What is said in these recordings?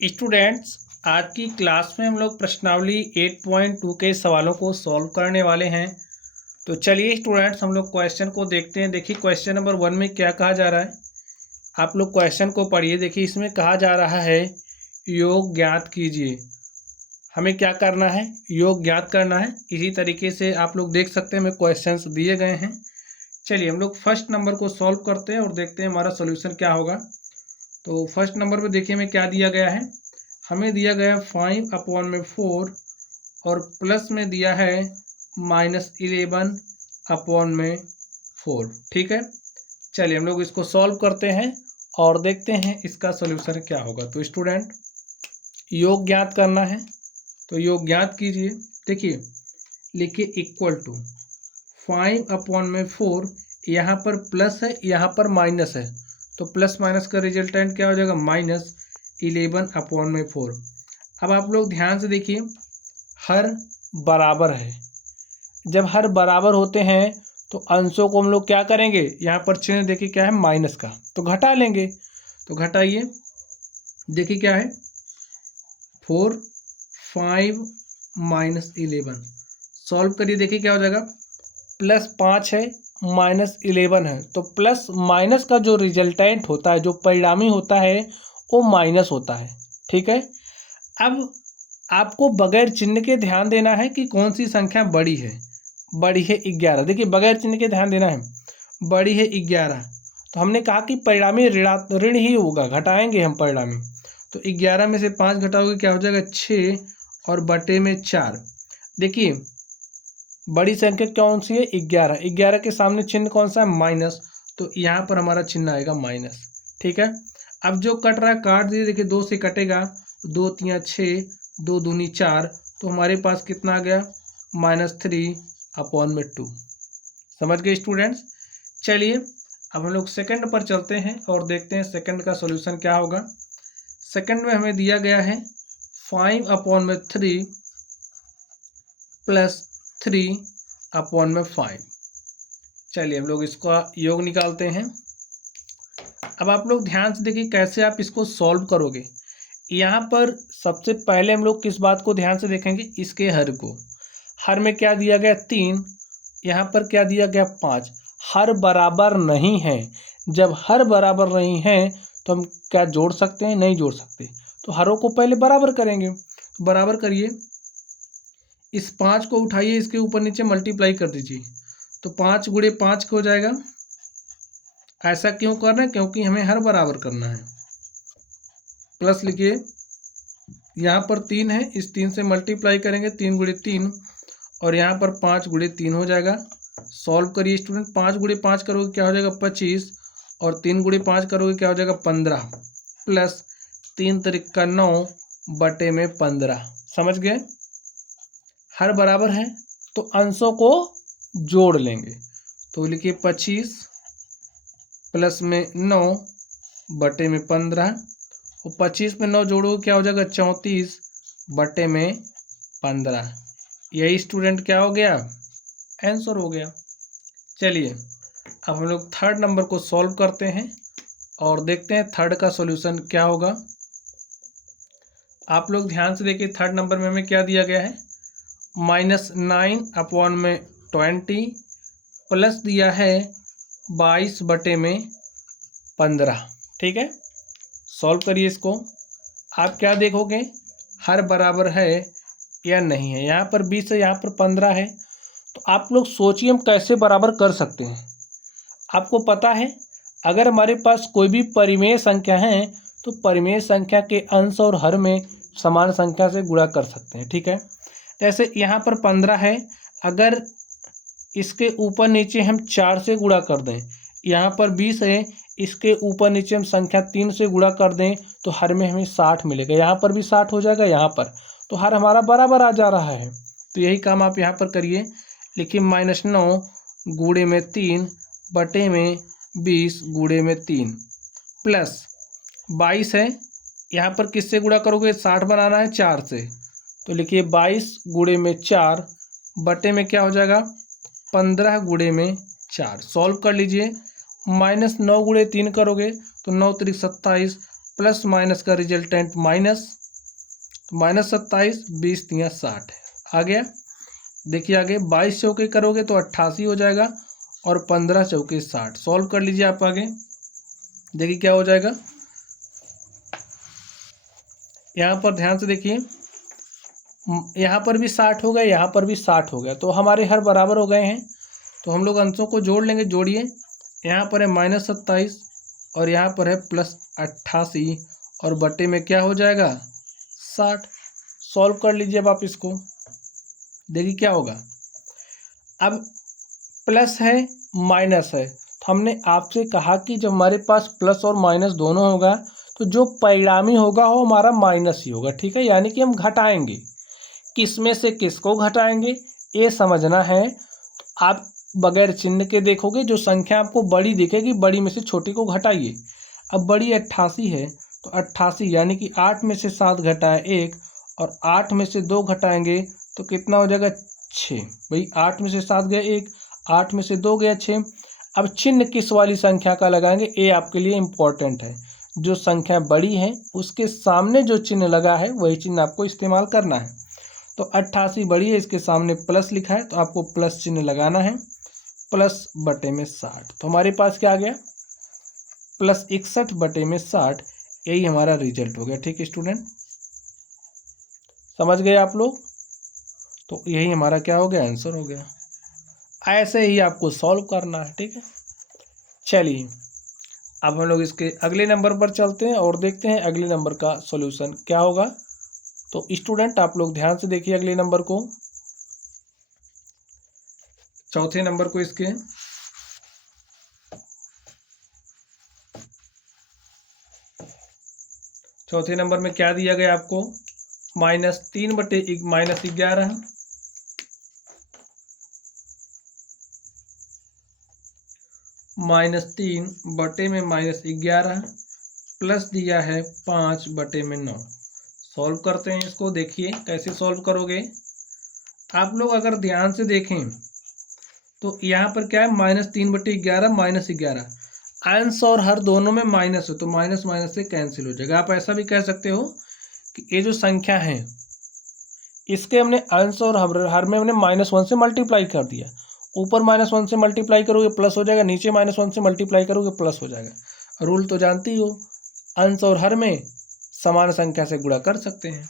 Students, आज की class में हम लोग प्रश्नावली 8.2 के सवालों को सॉल्व करने वाले हैं। तो चलिए स्टूडेंट्स, हम लोग क्वेश्चन को देखते हैं। देखिए क्वेश्चन नंबर 1 में क्या कहा जा रहा है, आप लोग क्वेश्चन को पढ़िए। देखिए इसमें कहा जा रहा है योग ज्ञात कीजिए। हमें क्या करना है, योग ज्ञात करना है। इसी तरीके से आप लोग देख सकते हैं हमें क्वेश्चंस दिए गए हैं। चलिए हम लोग फर्स्ट नंबर को सॉल्व करते हैं और देखते हैं हमारा सोल्यूशन क्या होगा। तो फर्स्ट नंबर पे देखिए हमें क्या दिया गया है, हमें दिया गया 5/4 और प्लस में दिया है -11/4। ठीक है, चलिए हम लोग इसको सॉल्व करते हैं और देखते हैं इसका सोल्यूशन क्या होगा। तो स्टूडेंट, योग ज्ञात करना है तो योग ज्ञात कीजिए। देखिए लिखिए इक्वल टू 5/4, यहाँ पर प्लस है यहाँ पर माइनस है, तो प्लस माइनस का रिजल्टेंट क्या हो जाएगा, -11/4। अब आप लोग ध्यान से देखिए, हर बराबर है। जब हर बराबर होते हैं तो अंशों को हम लोग क्या करेंगे, यहाँ पर चिन्ह देखिए क्या है, माइनस का, तो घटा लेंगे। तो घटाइए, देखिए क्या है 4, 5 -11। सॉल्व करिए, देखिए क्या हो जाएगा, +5 है -11 है, तो प्लस माइनस का जो रिजल्टेंट होता है, जो परिणामी होता है, वो माइनस होता है। ठीक है, अब आपको बगैर चिन्ह के ध्यान देना है कि कौन सी संख्या बड़ी है। बड़ी है 11। देखिए बगैर चिन्ह के ध्यान देना है, बड़ी है 11। तो हमने कहा कि परिणामी ऋण ही होगा, घटाएंगे हम परिणामी। तो 11 में से 5 घटाओगे क्या हो जाएगा, 6 और बटे में 4। देखिए बड़ी संख्या कौन सी है, 11। 11 के सामने चिन्ह कौन सा है, माइनस, तो यहाँ पर हमारा चिन्ह आएगा माइनस। ठीक है, अब जो कट रहा है काट दीजिए। देखिए 2 से कटेगा, 2 3 6, 2 दूनी 4, तो हमारे पास कितना आ गया, -3/2। समझ गए स्टूडेंट्स। चलिए अब हम लोग सेकंड पर चलते हैं और देखते हैं सेकंड का सॉल्यूशन क्या होगा। सेकंड में हमें दिया गया है 5/3 + 3/5। चलिए हम लोग इसका योग निकालते हैं। अब आप लोग ध्यान से देखिए कैसे आप इसको सॉल्व करोगे। यहाँ पर सबसे पहले हम लोग किस बात को ध्यान से देखेंगे, इसके हर को। हर में क्या दिया गया, 3, यहाँ पर क्या दिया गया, 5। हर बराबर नहीं है। जब हर बराबर नहीं है तो हम क्या जोड़ सकते हैं, नहीं जोड़ सकते। तो हरों को पहले बराबर करेंगे। तो बराबर करिए, इस 5 को उठाइए, इसके ऊपर नीचे मल्टीप्लाई कर दीजिए, तो 5 × 5 हो जाएगा। ऐसा क्यों करना है, क्योंकि हमें हर बराबर करना है। प्लस लिखिए, यहाँ पर 3 है, इस 3 से मल्टीप्लाई करेंगे, 3 × 3, और यहाँ पर 5 × 3 हो जाएगा। सॉल्व करिए स्टूडेंट, 5 × 5 करोगे क्या हो जाएगा, 25, और 3 × 5 करोगे क्या हो जाएगा, 15, प्लस 3 × 9 बटे में 15। समझ गए, हर बराबर है तो अंशों को जोड़ लेंगे। तो लिखिए 25 प्लस में 9 बटे में 15, और 25 में 9 जोड़ो क्या हो जाएगा, 34 बटे में 15। यही स्टूडेंट क्या हो गया, आंसर हो गया। चलिए अब हम लोग थर्ड नंबर को सॉल्व करते हैं और देखते हैं थर्ड का सॉल्यूशन क्या होगा। आप लोग ध्यान से देखिए, थर्ड नंबर में हमें क्या दिया गया है, -9/20 प्लस दिया है 22 बटे में 15। ठीक है, सॉल्व करिए इसको। आप क्या देखोगे, हर बराबर है या नहीं है। यहाँ पर 20 है, यहाँ पर 15 है, तो आप लोग सोचिए हम कैसे बराबर कर सकते हैं। आपको पता है, अगर हमारे पास कोई भी परिमेय संख्या है तो परिमेय संख्या के अंश और हर में समान संख्या से गुणा कर सकते हैं। ठीक है, जैसे यहाँ पर 15 है, अगर इसके ऊपर नीचे हम 4 से गुणा कर दें, यहाँ पर 20 है, इसके ऊपर नीचे हम संख्या 3 से गुणा कर दें, तो हर में हमें 60 मिलेगा। यहाँ पर भी 60 हो जाएगा, यहाँ पर तो हर हमारा बराबर आ जा रहा है। तो यही काम आप यहाँ पर करिए। लिखिए -9 × 3 बटे में 20 × 3 प्लस 22 है, यहाँ पर किससे गुणा करोगे, 60 बनाना है 4 से, तो लिखिए 22 × 4 बटे में क्या हो जाएगा, 15 × 4। सॉल्व कर लीजिए, -9 × 3 करोगे तो 9 × 3 = 27, प्लस माइनस का रिजल्टेंट माइनस, तो माइनस 27, 20 तिया 60 आ गया। देखिए आगे 22 चौके करोगे तो 88 हो जाएगा और 15 चौके 60। सॉल्व कर लीजिए आप आगे, देखिए क्या हो जाएगा। यहाँ पर ध्यान से देखिए, यहाँ पर भी 60 हो गया, यहाँ पर भी 60 हो गया, तो हमारे हर बराबर हो गए हैं। तो हम लोग अंशों को जोड़ लेंगे, जोड़िए। यहाँ पर है -27 और यहाँ पर है +88 और बटे में क्या हो जाएगा 60। सॉल्व कर लीजिए अब आप इसको, देखिए क्या होगा। अब प्लस है माइनस है, तो हमने आपसे कहा कि जब हमारे पास प्लस और माइनस दोनों होगा तो जो परिणामी होगा वो हमारा माइनस ही होगा, ठीक है। यानी कि हम घटाएंगे, किस में से किसको घटाएंगे ये समझना है। आप बगैर चिन्ह के देखोगे, जो संख्या आपको बड़ी दिखेगी बड़ी में से छोटी को घटाइए। अब बड़ी 88 है तो 88 यानी कि 8 में से 7 घटाए 1 और 8 में से 2 घटाएंगे तो कितना हो जाएगा 6। भाई 8 में से 7 गया 1, 8 में से 2 गया 6। अब चिन्ह किस वाली संख्या का लगाएंगे ये आपके लिए इम्पोर्टेंट है। जो संख्या बड़ी है उसके सामने जो चिन्ह लगा है वही चिन्ह आपको इस्तेमाल करना है। तो 88 बड़ी है, इसके सामने प्लस लिखा है तो आपको प्लस चिन्ह लगाना है, प्लस बटे में 60। तो हमारे पास क्या आ गया +61 बटे में 60, यही हमारा रिजल्ट हो गया। ठीक है स्टूडेंट, समझ गए आप लोग। तो यही हमारा क्या हो गया आंसर हो गया। ऐसे ही आपको सॉल्व करना है, ठीक है। चलिए अब हम लोग इसके अगले नंबर पर चलते हैं और देखते हैं अगले नंबर का सॉल्यूशन क्या होगा। तो स्टूडेंट आप लोग ध्यान से देखिए अगले नंबर को, चौथे नंबर को। इसके चौथे नंबर में क्या दिया गया आपको, -3 बटे -11 -3 बटे में -11 प्लस दिया है 5 बटे में 9। सॉल्व करते हैं इसको, देखिए कैसे सॉल्व करोगे आप लोग। अगर ध्यान से देखें तो यहाँ पर क्या है -3 बटे 11 -11, अंश और हर दोनों में माइनस है तो माइनस माइनस से कैंसिल हो जाएगा। आप ऐसा भी कह सकते हो कि ये जो संख्या है इसके हमने अंश और हर में हमने -1 से मल्टीप्लाई कर दिया। ऊपर -1 से मल्टीप्लाई करोगे प्लस हो जाएगा, नीचे -1 से मल्टीप्लाई करोगे प्लस हो जाएगा। रूल तो जानती हो, अंश और हर में समान संख्या से गुणा कर सकते हैं।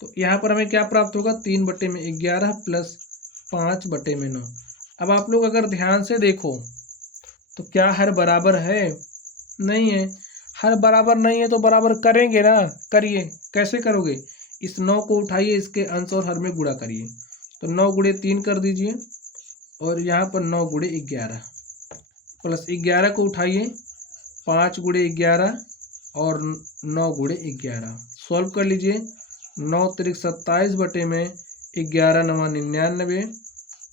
तो यहाँ पर हमें क्या प्राप्त होगा 3 बटे में 11 प्लस 5 बटे में 9। अब आप लोग अगर ध्यान से देखो तो क्या हर बराबर है, नहीं है। हर बराबर नहीं है तो बराबर करेंगे ना, करिए। कैसे करोगे, इस 9 को उठाइए, इसके अंश और हर में गुणा करिए। तो 9 गुणे 3 कर दीजिए और यहाँ पर 9 गुणे 11 प्लस 11 को उठाइए, 5 गुणे 11 और 9 गुणे 11। सॉल्व कर लीजिए, 9 त्रिक 27 बटे में 11 नवा 99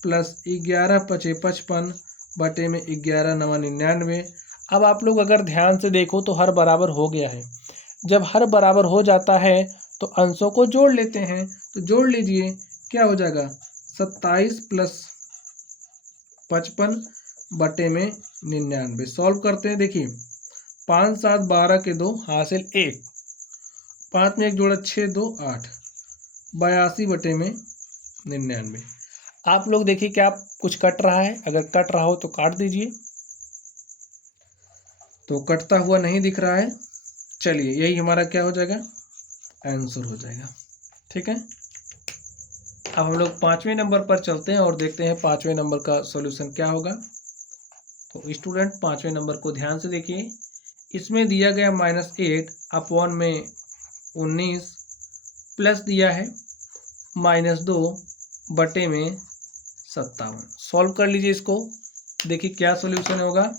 प्लस 11 पचे 55 बटे में 11 नवा 99। अब आप लोग अगर ध्यान से देखो तो हर बराबर हो गया है। जब हर बराबर हो जाता है तो अंशों को जोड़ लेते हैं। तो जोड़ लीजिए, क्या हो जाएगा 27 प्लस 55 बटे में 99। सॉल्व करते हैं, देखिए 5 7 12 के 2 हासिल 1, 5 में 1 जोड़ा 6 2 8, 82 बटे में 99। आप लोग देखिए क्या कुछ कट रहा है, अगर कट रहा हो तो काट दीजिए। तो कटता हुआ नहीं दिख रहा है। चलिए यही हमारा क्या हो जाएगा आंसर हो जाएगा, ठीक है। अब हम लोग 5वें नंबर पर चलते हैं और देखते हैं 5वें नंबर का सॉल्यूशन क्या होगा। तो स्टूडेंट 5वें नंबर को ध्यान से देखिए, इसमें दिया गया -8 अपॉन में 19 प्लस दिया है -2 बटे में 57। सॉल्व कर लीजिए इसको, देखिए क्या सॉल्यूशन होगा।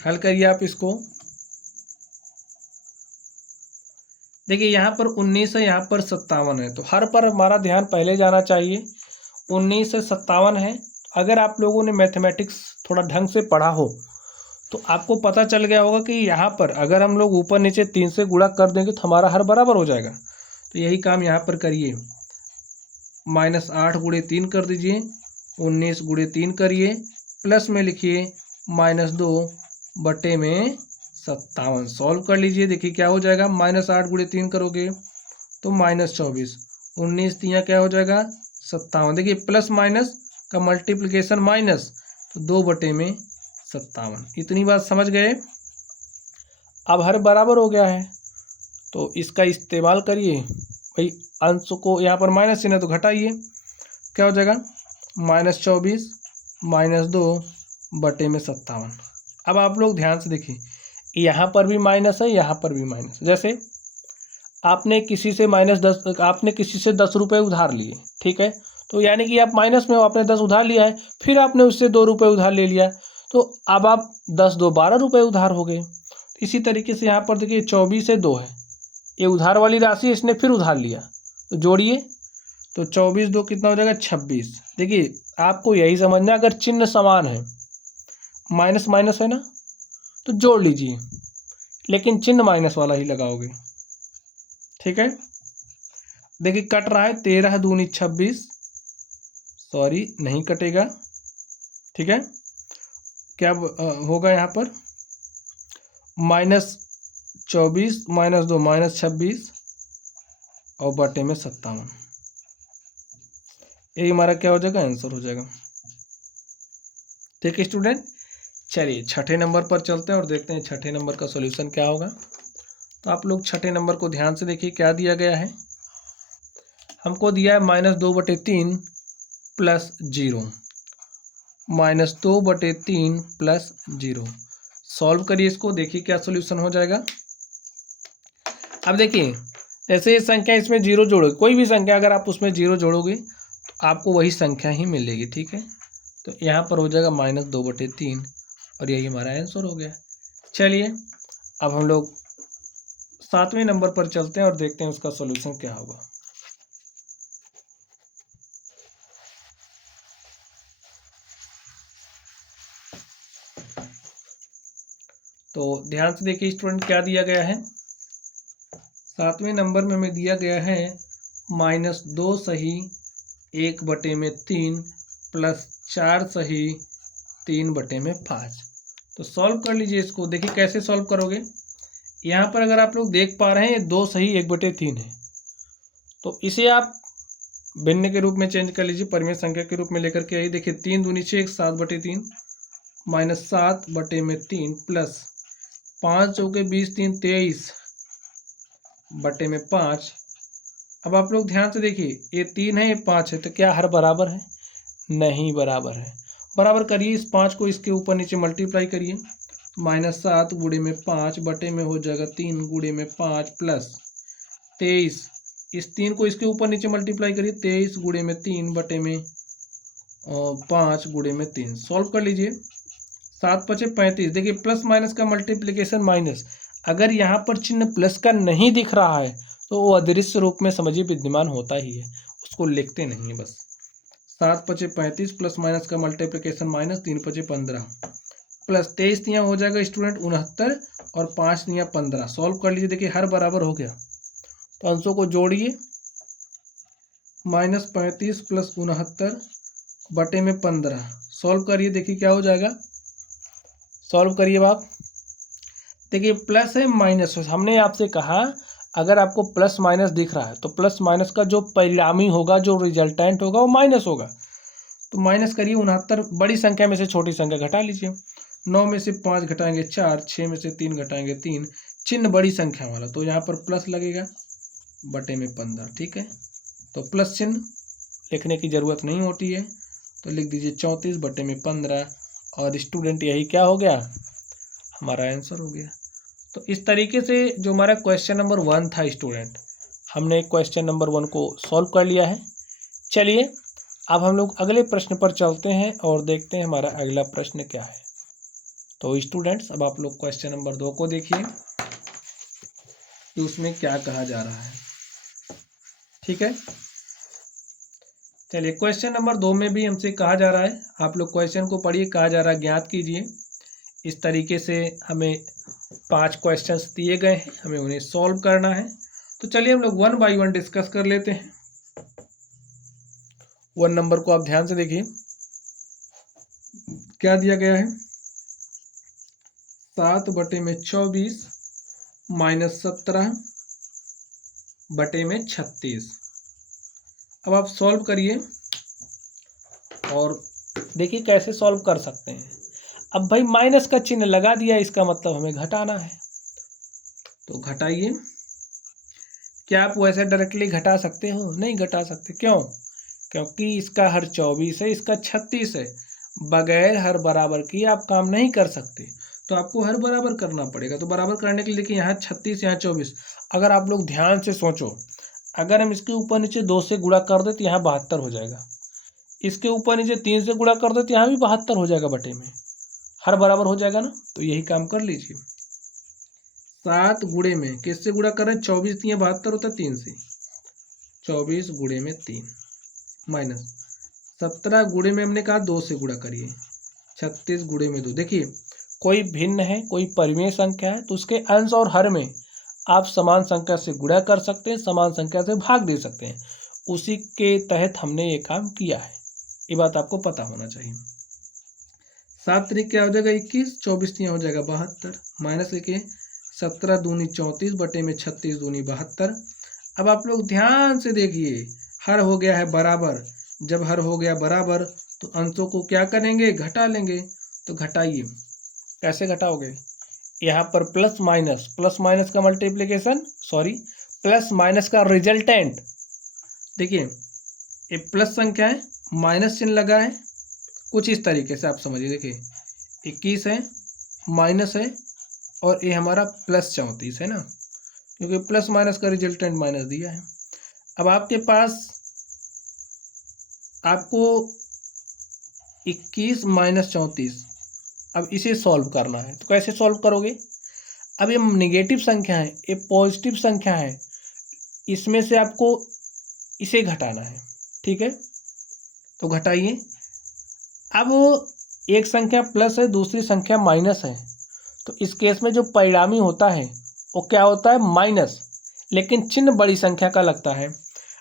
हल करिए आप इसको, देखिए यहाँ पर 19 है, यहाँ पर 57 है, तो हर पर हमारा ध्यान पहले जाना चाहिए। 19 से 57 है। अगर आप लोगों ने मैथमेटिक्स थोड़ा ढंग से पढ़ा हो तो आपको पता चल गया होगा कि यहाँ पर अगर हम लोग ऊपर नीचे 3 से गुणा कर देंगे तो हमारा हर बराबर हो जाएगा। तो यही काम यहाँ पर करिए, -8 गुणे 3 कर दीजिए, 19 गुणे 3 करिए, प्लस में लिखिए -2/57 सॉल्व कर लीजिए। देखिए क्या हो जाएगा, -8 × 3 करोगे तो -24, 19 3 क्या हो जाएगा 57। देखिए प्लस माइनस का मल्टीप्लिकेशन माइनस, तो 2/57। इतनी बात समझ गए। अब हर बराबर हो गया है तो इसका इस्तेमाल करिए भाई, अंश को यहाँ पर माइनस चिन्ह है तो घटाइए, क्या हो जाएगा -24 -2/57। अब आप लोग ध्यान से देखिए, यहाँ पर भी माइनस है, यहाँ पर भी माइनस। जैसे आपने किसी से आपने किसी से 10 रुपये उधार लिए, ठीक है, तो यानी कि आप माइनस में हो, आपने 10 उधार लिया है, फिर आपने उससे 2 रुपये उधार ले लिया, तो अब आप 10 2 12 रुपये उधार हो गए। इसी तरीके से यहाँ पर देखिए 24 से 2 है, ये उधार वाली राशि इसने फिर उधार लिया, तो जोड़िए, तो 24 2 कितना हो जाएगा 26। देखिए आपको यही समझना, अगर चिन्ह समान है, माइनस माइनस है ना, तो जोड़ लीजिए, लेकिन चिन्ह माइनस वाला ही लगाओगे, ठीक है। देखिए कट रहा है, 13 दूनी 26, सॉरी नहीं कटेगा, ठीक है। क्या होगा यहाँ पर, -24 -2 -26 और बटे में 57, ये हमारा क्या हो जाएगा, आंसर हो जाएगा। ठीक है स्टूडेंट, चलिए छठे नंबर पर चलते हैं और देखते हैं छठे नंबर का सॉल्यूशन क्या होगा। तो आप लोग छठे नंबर को ध्यान से देखिए, क्या दिया गया है। हमको दिया है -2/3 + 0, -2/3 + 0। सॉल्व करिए इसको, देखिए क्या सॉल्यूशन हो जाएगा। अब देखिए जैसे ये संख्या इसमें 0 जोड़ोगे, कोई भी संख्या अगर आप उसमें 0 जोड़ोगे तो आपको वही संख्या ही मिलेगी, ठीक है। तो यहाँ पर हो जाएगा -2/3 और यही हमारा आंसर हो गया। चलिए अब हम लोग 7वें नंबर पर चलते हैं और देखते हैं उसका सॉल्यूशन क्या होगा। तो ध्यान से देखिए स्टूडेंट, क्या दिया गया है। 7वें नंबर में हमें दिया गया है -2 सही 1/3 + 4 सही 3/5। तो सॉल्व कर लीजिए इसको। देखिए कैसे सॉल्व करोगे, यहाँ पर अगर आप लोग देख पा रहे हैं 2 सही 1/3 है, तो इसे आप भिन्न के रूप में चेंज कर लीजिए, परिमेय संख्या के रूप में लेकर के आइए। देखिए 3 दूनी 6 7/3 -7/3 प्लस 5 चौके 20 3 23/5। अब आप लोग ध्यान से देखिए, ये 3 है ये 5 है, तो क्या हर बराबर है, नहीं बराबर है। बराबर करिए, इस 5 को इसके ऊपर नीचे मल्टीप्लाई करिए, -7 × 5 बटे में हो जाएगा 3 × 5 प्लस 23, इस 3 को इसके ऊपर नीचे मल्टीप्लाई करिए, 23 × 3 बटे में 5 × 3। सॉल्व कर लीजिए, 7 × 5 = 35। देखिए प्लस माइनस का मल्टीप्लिकेशन माइनस, अगर यहाँ पर चिन्ह प्लस का नहीं दिख रहा है तो वो अदृश्य रूप में समझिए विद्यमान होता ही है, उसको लिखते नहीं है बस। 7 × 5 = 35, प्लस माइनस का मल्टीप्लिकेशन माइनस, 3 × 5 = 15 प्लस 23 यहाँ हो जाएगा स्टूडेंट 69 और 5 यहाँ 15। सॉल्व कर लीजिए, देखिए हर बराबर हो गया, तो अंशों को जोड़िए, -35 + 69 बटे में 15। सॉल्व करिए, देखिए क्या हो जाएगा। सॉल्व करिए आप, देखिए प्लस है माइनस है, हमने आपसे कहा अगर आपको प्लस माइनस दिख रहा है तो प्लस माइनस का जो परिणामी होगा, जो रिजल्टेंट होगा वो माइनस होगा। तो माइनस करिए, 69 बड़ी संख्या में से छोटी संख्या घटा लीजिए, 9 में से 5 घटाएंगे 4, 6 में से 3 घटाएंगे 3, चिन्ह बड़ी संख्या वाला, तो यहाँ पर प्लस लगेगा बटे में 15, ठीक है। तो प्लस चिन्ह लिखने की ज़रूरत नहीं होती है, तो लिख दीजिए 34 बटे में 15 और स्टूडेंट यही क्या हो गया, हमारा आंसर हो गया। तो इस तरीके से जो हमारा क्वेश्चन नंबर 1 था स्टूडेंट, हमने क्वेश्चन नंबर 1 को सॉल्व कर लिया है। चलिए अब हम लोग अगले प्रश्न पर चलते हैं और देखते हैं हमारा अगला प्रश्न क्या है। तो स्टूडेंट्स अब आप लोग क्वेश्चन नंबर 2 को देखिए कि उसमें क्या कहा जा रहा है, ठीक है। चलिए क्वेश्चन नंबर 2 में भी हमसे कहा जा रहा है, आप लोग क्वेश्चन को पढ़िए, कहा जा रहा है ज्ञात कीजिए। इस तरीके से हमें 5 क्वेश्चंस दिए गए हैं, हमें उन्हें सॉल्व करना है। तो चलिए हम लोग 1 बाय 1 डिस्कस कर लेते हैं। 1 नंबर को आप ध्यान से देखिए, क्या दिया गया है। 7/24 माइनस 17/36। अब आप सॉल्व करिए और देखिए कैसे सॉल्व कर सकते हैं। अब भाई माइनस का चिन्ह लगा दिया, इसका मतलब हमें घटाना है, तो घटाइए। क्या आप वैसे डायरेक्टली घटा सकते हो? नहीं घटा सकते। क्यों? क्योंकि इसका हर 24 है, इसका 36 है। बगैर हर बराबर किए आप काम नहीं कर सकते, तो आपको हर बराबर करना पड़ेगा। तो बराबर करने के लिए देखिए यहाँ 36 यहाँ 24। अगर आप लोग ध्यान से सोचो, अगर हम इसके ऊपर नीचे 2 से गुणा कर दे तो यहाँ 72 हो जाएगा। इसके ऊपर नीचे 3 से गुणा कर दे तो यहाँ भी 72 हो जाएगा बटे में, हर बराबर हो जाएगा ना। तो यही काम कर लीजिए। 7 गुणे में किससे गुणा कर रहे हैं? 24 3 72 होता है 3 से। 24 गुणे में 3 माइनस 17 गुणे में हमने कहा 2 से गुणा करिए। 36 गुणे में 2। देखिए कोई भिन्न है, कोई परिमेय संख्या है, तो उसके अंश और हर में आप समान संख्या से गुणा कर सकते हैं, समान संख्या से भाग दे सकते हैं। उसी के तहत हमने ये काम किया है, ये बात आपको पता होना चाहिए। 7 तरीक क्या हो जाएगा? 21, 24 तिया हो जाएगा 72, माइनस लिखिए 17 दूनी 34 बटे में 36 दूनी 72। अब आप लोग ध्यान से देखिए, हर हो गया है बराबर। जब हर हो गया बराबर तो अंशों को क्या करेंगे? घटा लेंगे। तो घटाइए। कैसे घटाओगे? यहाँ पर प्लस माइनस का मल्टीप्लिकेशन, सॉरी प्लस माइनस का रिजल्टेंट। देखिए ये प्लस संख्या है, माइनस चिन्ह लगा है, कुछ इस तरीके से आप समझिए। देखिए 21 है, माइनस है, और ये हमारा प्लस 34 है ना, क्योंकि प्लस माइनस का रिजल्टेंट माइनस दिया है। अब आपके पास आपको 21 माइनस 34, अब इसे सॉल्व करना है। तो कैसे सॉल्व करोगे? अब ये नेगेटिव संख्या है, ये पॉजिटिव संख्या है, इसमें से आपको इसे घटाना है। ठीक है, तो घटाइए। अब एक संख्या प्लस है, दूसरी संख्या माइनस है, तो इस केस में जो परिणामी होता है वो क्या होता है? माइनस, लेकिन चिन्ह बड़ी संख्या का लगता है।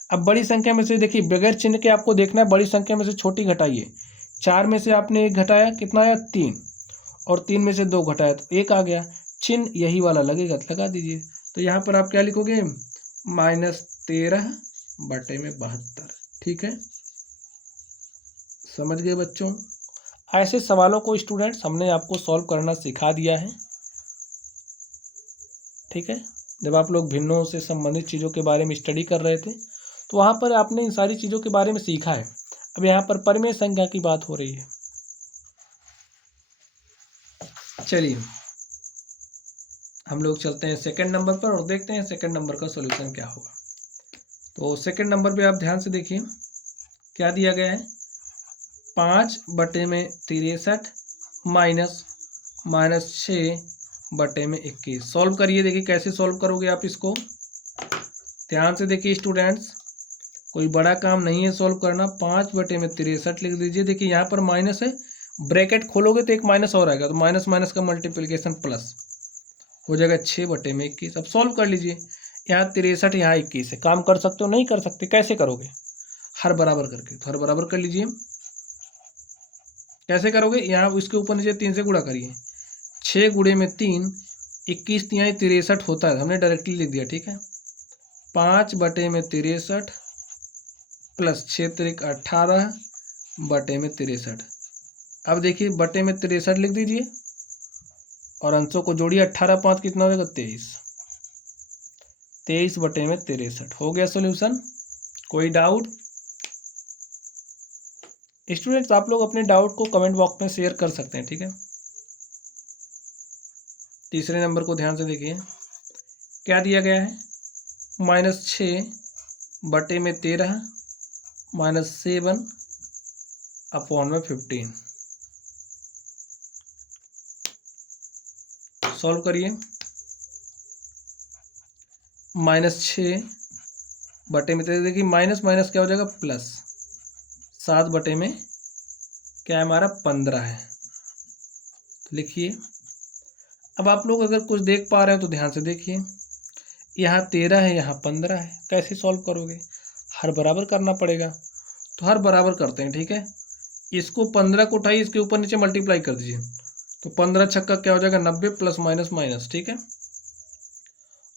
अब बड़ी संख्या में से देखिए, बगैर चिन्ह के आपको देखना है, बड़ी संख्या में से छोटी घटाइए। 4 में से आपने 1 घटाया, कितना आया? 3, और 3 में से 2 घटाया तो 1 आ गया। चिन्ह यही वाला लगेगा, लगा दीजिए। तो यहाँ पर आप क्या लिखोगे? -13/72। ठीक है, समझ गए बच्चों? ऐसे सवालों को स्टूडेंट्स हमने आपको सॉल्व करना सिखा दिया है। ठीक है, जब आप लोग भिन्नों से संबंधित चीज़ों के बारे में स्टडी कर रहे थे तो वहाँ पर आपने इन सारी चीज़ों के बारे में सीखा है। अब यहाँ पर परिमेय संख्या की बात हो रही है। चलिए हम लोग चलते हैं सेकंड नंबर पर और देखते हैं सेकंड नंबर का सॉल्यूशन क्या होगा। तो सेकंड नंबर पे आप ध्यान से देखिए, क्या दिया गया है? 5/63 माइनस 6/21। सॉल्व करिए। देखिए कैसे सॉल्व करोगे आप इसको, ध्यान से देखिए स्टूडेंट्स, कोई बड़ा काम नहीं है सॉल्व करना। 5/63 लिख दीजिए। देखिए यहाँ पर माइनस है, ब्रैकेट खोलोगे तो एक माइनस और आएगा, तो माइनस माइनस का मल्टीप्लिकेशन प्लस हो जाएगा 6/21। अब सॉल्व कर लीजिए। यहाँ 63, यहाँ 21 है। काम कर सकते हो? नहीं कर सकते। कैसे करोगे? हर बराबर करके। तो हर बराबर कर लीजिए। कैसे करोगे? यहाँ इसके ऊपर नीचे 3 से गुणा करिए। 6 गुणे में 3, 21 तिहाई 63 होता है, हमने डायरेक्टली लिख दिया। ठीक है, 5/63 प्लस 6 त्रिक 18/63। अब देखिए बटे में 63 लिख दीजिए और अंशों को जोड़िए। 18 5 कितना हो जाएगा? 23। 23/63 हो गया सॉल्यूशन। कोई डाउट? स्टूडेंट्स आप लोग अपने डाउट को कमेंट बॉक्स में शेयर कर सकते हैं। ठीक है, तीसरे नंबर को ध्यान से देखिए, क्या दिया गया है? -6/13 -7/15। सॉल्व करिए। -6/13, देखिए माइनस माइनस क्या हो जाएगा? प्लस। 7/में क्या है हमारा? 15 है। तो लिखिए। अब आप लोग अगर कुछ देख पा रहे हो तो ध्यान से देखिए, यहाँ 13 है, यहाँ 15 है। कैसे सॉल्व करोगे? हर बराबर करना पड़ेगा। तो हर बराबर करते हैं। ठीक है, इसको 15 को उठाइए, इसके ऊपर नीचे मल्टीप्लाई कर दीजिए, तो तो 15 छक्का क्या हो जाएगा 90 प्लस माइनस माइनस, ठीक है।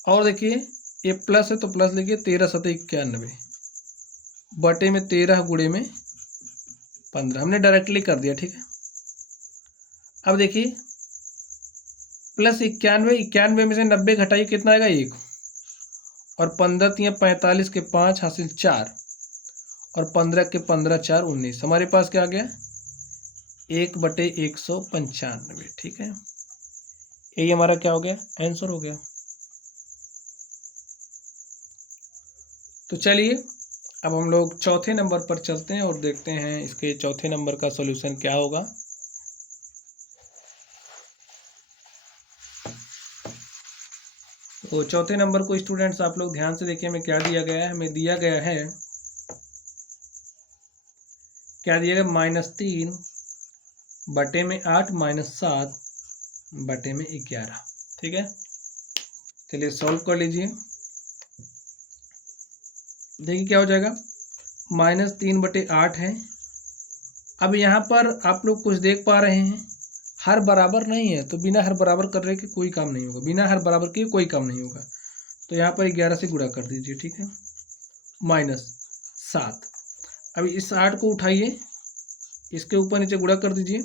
और देखिए ये प्लस है तो प्लस लिखिए 13 सतह 91 बटे में 13 गुणे में 15, हमने डायरेक्टली कर दिया, ठीक है। अब देखिए प्लस 91 में से 90 घटाइए कितना आएगा 1, और 15 तिया 45 के 5 हासिल 4, और 15 के 15 4 19, हमारे पास क्या आ गया 1/195, ठीक है। यही हमारा क्या हो गया आंसर हो गया। तो चलिए अब हम लोग चौथे नंबर पर चलते हैं और देखते हैं इसके चौथे नंबर का सॉल्यूशन क्या होगा। तो चौथे नंबर को स्टूडेंट्स आप लोग ध्यान से देखिए, हमें क्या दिया गया है, हमें दिया गया है क्या दिया गया -3 बटे में 8 -7 बटे में 11, ठीक है। चलिए सॉल्व कर लीजिए। देखिए क्या हो जाएगा -3 बटे 8 है। अब यहाँ पर आप लोग कुछ देख पा रहे हैं हर बराबर नहीं है, तो बिना हर बराबर कर रहे के कोई काम नहीं होगा, बिना हर बराबर के कोई काम नहीं होगा। तो यहाँ पर 11 से गुणा कर दीजिए, ठीक है, -7। अब इस 8 को उठाइए, इसके ऊपर नीचे गुणा कर दीजिए,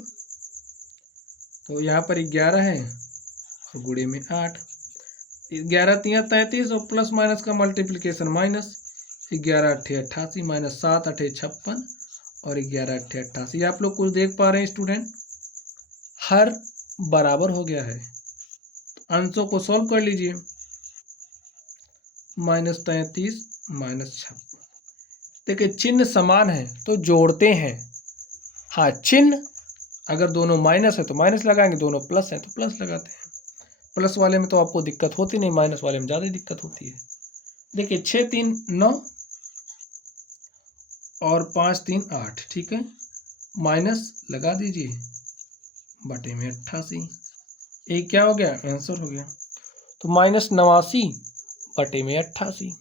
तो यहाँ पर 11 है और गुणे में 8, 11 तिया 33 और प्लस माइनस का मल्टीप्लिकेशन माइनस, 11 अट्ठे 88 माइनस 7 अट्ठे 56 और 11 अट्ठे 88। आप लोग कुछ देख पा रहे हैं स्टूडेंट, हर बराबर हो गया है। अंशों को सॉल्व कर लीजिए, -33 -56। देखिए चिन्ह समान है तो जोड़ते हैं, हाँ चिन्ह अगर दोनों माइनस है तो माइनस लगाएंगे, दोनों प्लस है तो प्लस लगाते हैं। प्लस वाले में तो आपको दिक्कत होती नहीं, माइनस वाले में ज़्यादा दिक्कत होती है। देखिए 6 3 9 और 5 3 8, ठीक है, माइनस लगा दीजिए बटे में 88, एक क्या हो गया आंसर हो गया। तो -89 बटे में 88।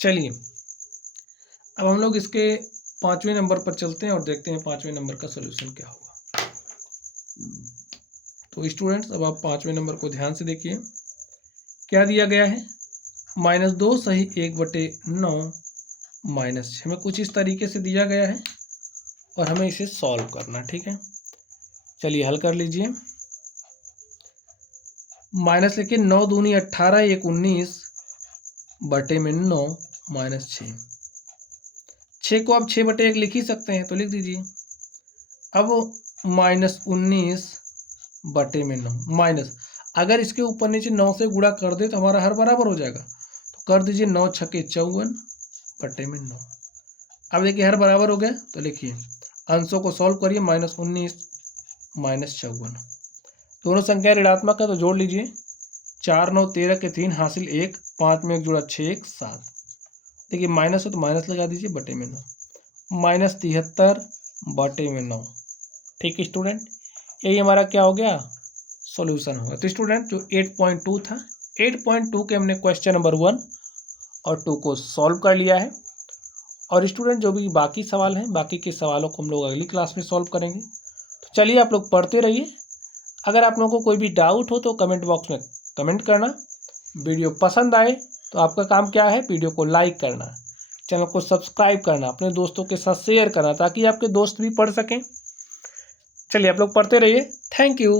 चलिए अब हम लोग इसके 5वें नंबर पर चलते हैं और देखते हैं 5वें नंबर का सलूशन क्या होगा। तो स्टूडेंट्स अब आप 5वें नंबर को ध्यान से देखिए, क्या दिया गया है -2 सही 1/9 -6, हमें कुछ इस तरीके से दिया गया है और हमें इसे सॉल्व करना, ठीक है। चलिए हल कर लीजिए। माइनस लेके 9 दूनी 18 1 19 बटे में 9 -6, 6 को आप 6/1 लिख ही सकते हैं तो लिख दीजिए। अब -19 बटे में 9 माइनस, अगर इसके ऊपर नीचे 9 से गुणा कर दे तो हमारा हर बराबर हो जाएगा, तो कर दीजिए 9 छक्के 54 बटे में 9। अब देखिए हर बराबर हो गया तो लिखिए अंशों को सॉल्व करिए, -19 -54, दोनों संख्या ऋणात्मक है तो जोड़ लीजिए, 4 9 13 के 3 हासिल 1, 5 में 1 जुड़ा 6 1 7। देखिए माइनस है तो माइनस लगा दीजिए बटे में 9, -73 बटे में 9, ठीक है स्टूडेंट। यही हमारा क्या हो गया सॉल्यूशन होगा। तो स्टूडेंट जो 8.2 था, 8.2 के हमने क्वेश्चन नंबर 1 और 2 को सॉल्व कर लिया है। और स्टूडेंट जो भी बाकी सवाल हैं, बाकी के सवालों को हम लोग अगली क्लास में सॉल्व करेंगे। तो चलिए आप लोग पढ़ते रहिए। अगर आप लोगों को कोई भी डाउट हो तो कमेंट बॉक्स में कमेंट करना। वीडियो पसंद आए तो आपका काम क्या है, वीडियो को लाइक करना, चैनल को सब्सक्राइब करना, अपने दोस्तों के साथ शेयर करना ताकि आपके दोस्त भी पढ़ सकें। चलिए आप लोग पढ़ते रहिए। Thank you.